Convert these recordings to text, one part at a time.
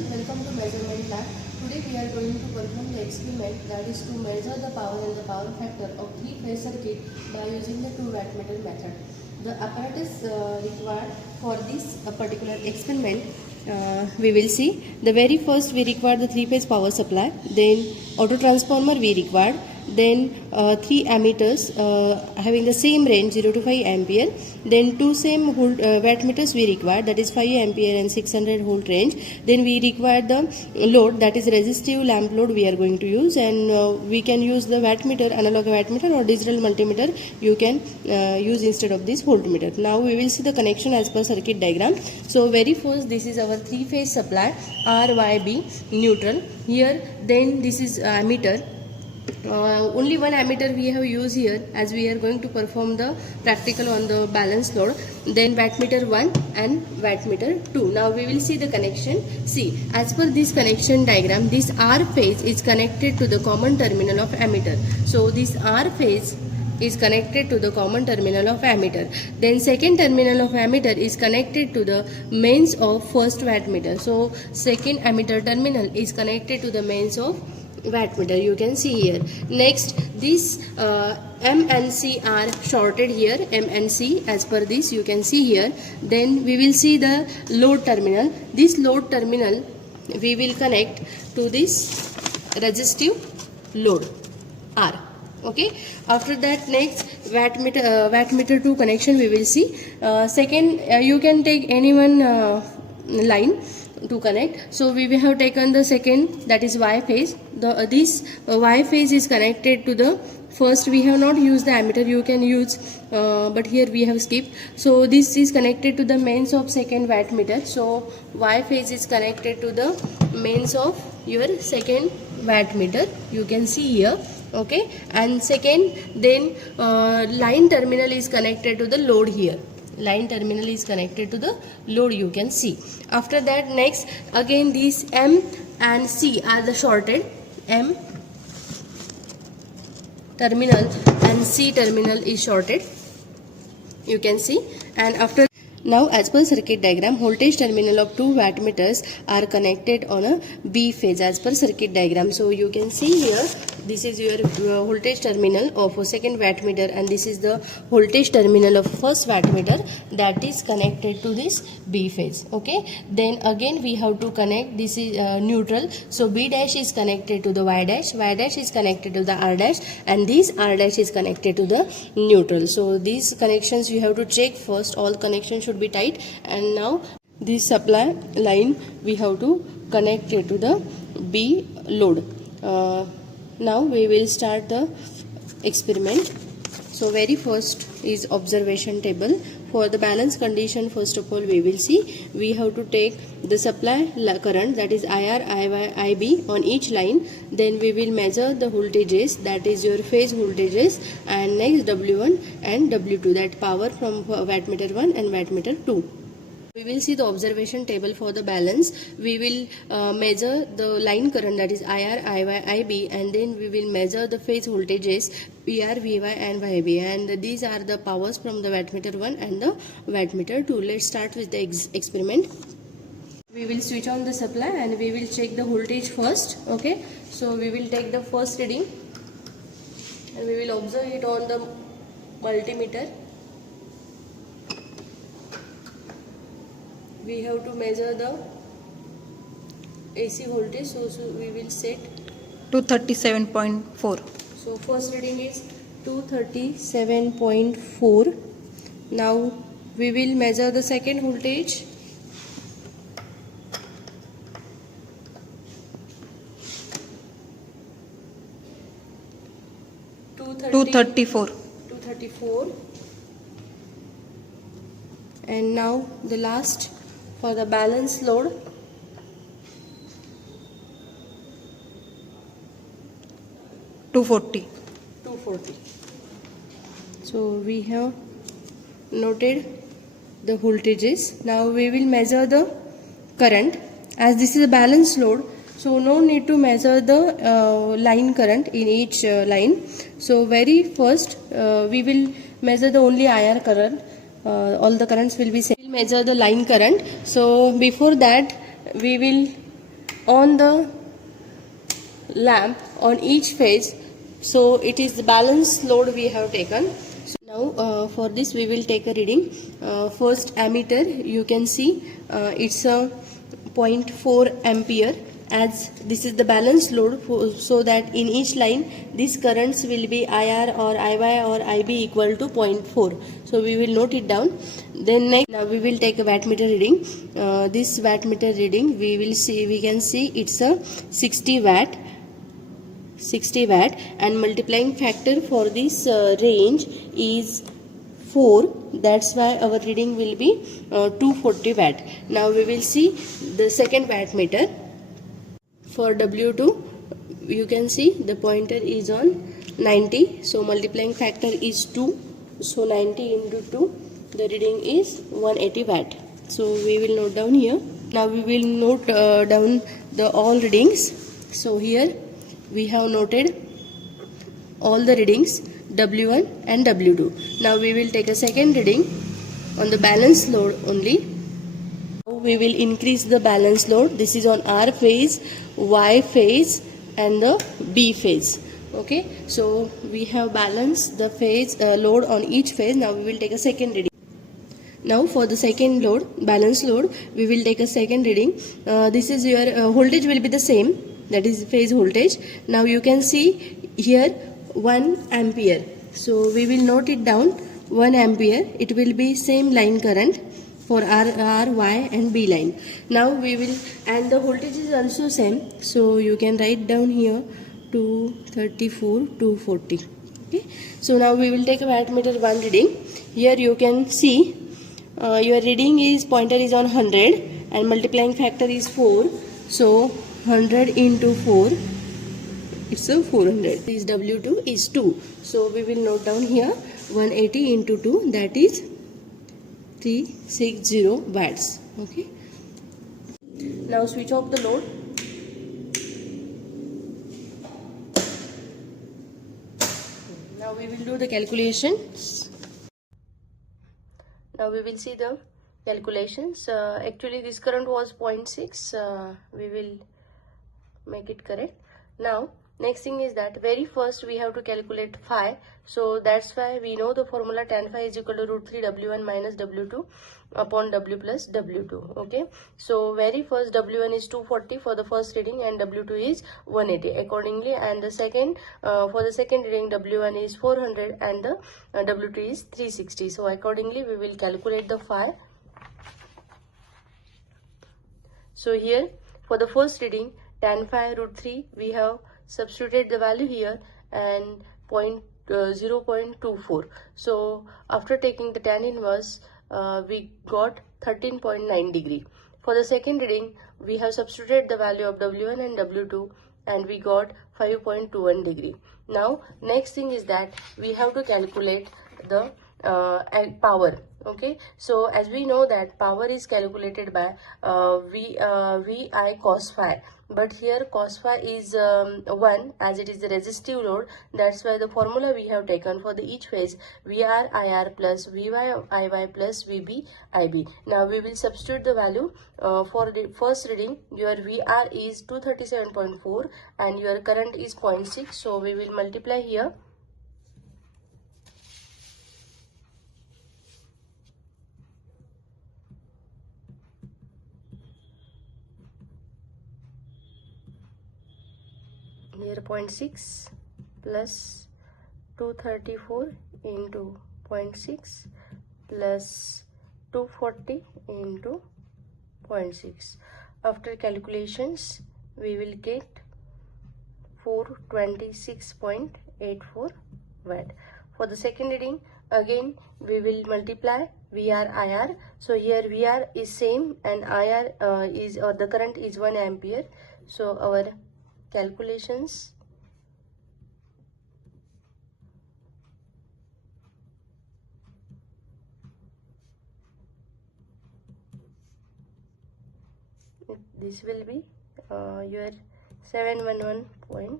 everyone, welcome to measurement lab. Today we are going to perform the experiment, that is to measure the power and the power factor of three-phase circuit by using the 2 wattmeter method. The apparatus required for this particular experiment we will see. The very first we require the 3-phase power supply, then auto transformer we required, then 3 ammeters having the same range 0 to 5 ampere, then 2 same wattmeters we require, that is 5 ampere and 600 volt range. Then we require the load, that is resistive lamp load we are going to use, and we can use the wattmeter, analog wattmeter or digital multimeter you can use instead of this voltmeter. Now we will see the connection as per circuit diagram. So very first, this is our 3-phase supply RYB neutral here, then this is ammeter. Only one ammeter we have used here as we are going to perform the practical on the balance load. Then wattmeter 1 and wattmeter 2. Now we will see the connection. See, as per this connection diagram, this R phase is connected to the common terminal of ammeter. So this R phase is connected to the common terminal of ammeter. Then second terminal of ammeter is connected to the mains of first wattmeter. So second ammeter terminal is connected to the mains of wattmeter, you can see here. Next, this M and C are shorted here, M and C, as per this you can see here. Then we will see the load terminal. This load terminal we will connect to this resistive load R. Okay, after that, next wattmeter 2 connection we will see. Second, you can take any one line to connect. So we have taken the second, that is Y phase. This Y phase is connected to the first. We have not used the ammeter, you can use, but here we have skipped. So this is connected to the mains of second wattmeter. So Y phase is connected to the mains of your second wattmeter, you can see here. Okay, and second, then line terminal is connected to the load here. Line terminal is connected to the load, you can see. After that, next, again these M and C are the shorted. M terminal and C terminal is shorted, you can see. And after, now as per circuit diagram, voltage terminal of 2 wattmeters are connected on a B phase as per circuit diagram. So you can see here, this is your voltage terminal of a second wattmeter, and this is the voltage terminal of first wattmeter that is connected to this B phase. Okay, then again we have to connect, this is neutral. So B dash is connected to the Y dash is connected to the R dash, and this R dash is connected to the neutral. So these connections you have to check first, all connections should be tight. And now this supply line we have to connect it to the B load. Now we will start the experiment. So very first is observation table. For the balance condition, first of all we will see, we have to take the supply current, that is IR, IY, IB on each line. Then we will measure the voltages, that is your phase voltages, and next W1 and W2, that power from wattmeter 1 and wattmeter 2. We will see the observation table for the balance. We will measure the line current, that is IR, IY, IB, and then we will measure the phase voltages PR, VY and YB, and these are the powers from the wattmeter 1 and the wattmeter 2. Let's start with the experiment. We will switch on the supply and we will check the voltage first. Okay, so we will take the first reading and we will observe it on the multimeter. We have to measure the AC voltage, so we will set 237.4. So first reading is 237.4. Now we will measure the second voltage. 234. And now the last, for the balance load, 240. So we have noted the voltages. Now we will measure the current. As this is a balance load, so no need to measure the line current in each line. So very first we will measure the only IR current. All the currents will be same. We will measure the line current. So before that we will on the lamp on each phase. So it is the balance load we have taken. So now for this we will take a reading. First ammeter, you can see it's a 0.4 ampere, as this is the balance load so that in each line these currents will be IR or IY or IB equal to 0.4. So we will note it down. Then next, now we will take a wattmeter reading. This wattmeter reading we can see it's a 60 watt and multiplying factor for this range is 4. That's why our reading will be 240 watt. Now we will see the second wattmeter. For W2, you can see the pointer is on 90, so multiplying factor is 2, so 90 into 2, the reading is 180 watt. So we will note down here. Now we will note down the all readings. So here we have noted all the readings W1 and W2. Now we will take a second reading on the balance load only. We will increase the balance load. This is on R phase, Y phase and the B phase. Okay, so we have balanced the phase load on each phase. Now we will take a second reading. Now for the second load, balance load, we will take a second reading. This is your voltage will be the same, that is phase voltage. Now you can see here 1 ampere. So we will note it down, 1 ampere. It will be same line current for R, Y and B line. Now we will, and the voltage is also same. So you can write down here 234, 240. Okay. So now we will take a wattmeter 1 reading. Here you can see your reading is pointer is on 100 and multiplying factor is 4. So 100 into 4, it's a 400. This W2 is 2. So we will note down here 180 into 2, that is 360 watts. Okay. Now switch off the load. Now we will do the calculations. Now we will see the calculations. Actually this current was 0.6. We will make it correct. Now next thing is that very first we have to calculate phi. So that's why we know the formula tan phi is equal to root 3 W1 minus W2 upon W plus W2. Okay. So very first W1 is 240 for the first reading and W2 is 180 accordingly, and the second for the second reading W1 is 400 and the W2 is 360. So accordingly we will calculate the phi. So here for the first reading tan phi root 3 we have substituted the value here and 0.24. So after taking the tan inverse we got 13.9 degree. For the second reading we have substituted the value of W1 and W2 and we got 5.21 degree. Now next thing is that we have to calculate the power. Okay, so as we know that power is calculated by VI cos phi, but here cos phi is 1 as it is the resistive load. That's why the formula we have taken for the each phase VR IR plus VY IY plus VB IB. Now we will substitute the value for the first reading. Your VR is 237.4 and your current is 0.6. So we will multiply here. Here 0.6 plus 234 into 0.6 plus 240 into 0.6. After calculations we will get 426.84 watt. For the second reading again we will multiply VR IR. So here VR is same and IR is the current is 1 ampere. So our calculations this will be your 711.4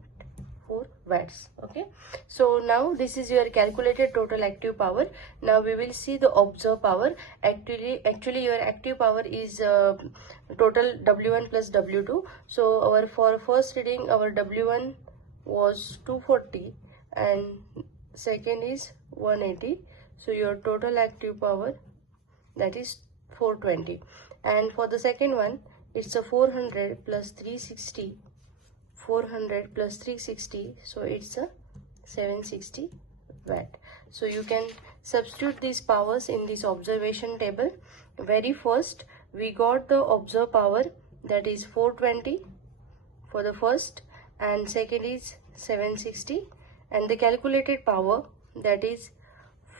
4 watts. Okay, so now this is your calculated total active power. Now we will see the observed power. Actually your active power is total W1 plus W2. So our for first reading, our W1 was 240 and second is 180. So your total active power, that is 420, and for the second one it's a 400 plus 360, 400 plus 360, so it's a 760 watt. So you can substitute these powers in this observation table. Very first we got the observed power, that is 420 for the first, and second is 760, and the calculated power, that is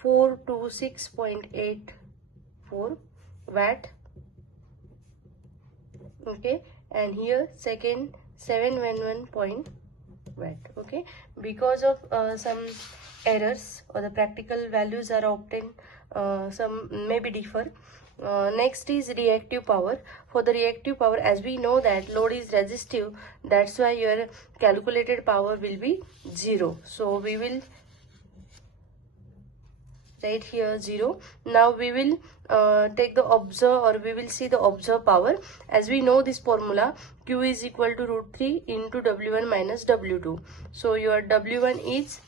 426.84 watt. Okay, and here second 711 point watt. Okay, because of some errors or the practical values are obtained, some maybe differ. Next is reactive power. For the reactive power, as we know that load is resistive, that's why your calculated power will be 0. So we will write here 0. Now we will take the observe, or we will see the observed power. As we know this formula, Q is equal to √3 into W1 minus W2. So your W1 is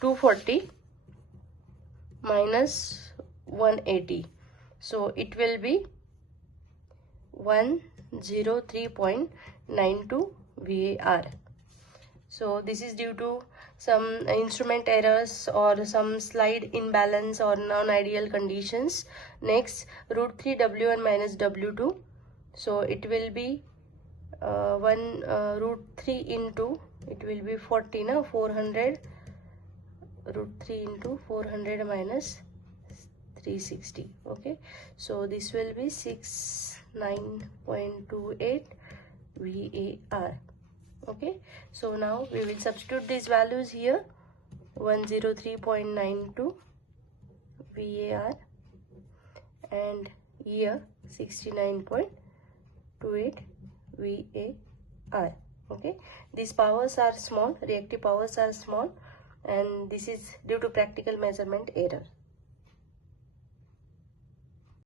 240 minus 180. So it will be 103.92 VAR. So this is due to some instrument errors or some slide imbalance or non-ideal conditions. Next, √3 W1 minus W2. So it will be √3 into, it will be 40, no? 400, √3 into 400 minus 360. Okay, so this will be 69.28 VAR. Okay, so now we will substitute these values here. 103.92 VAR and here 69.28 VAR. Okay, these powers are small, reactive powers are small, and this is due to practical measurement error.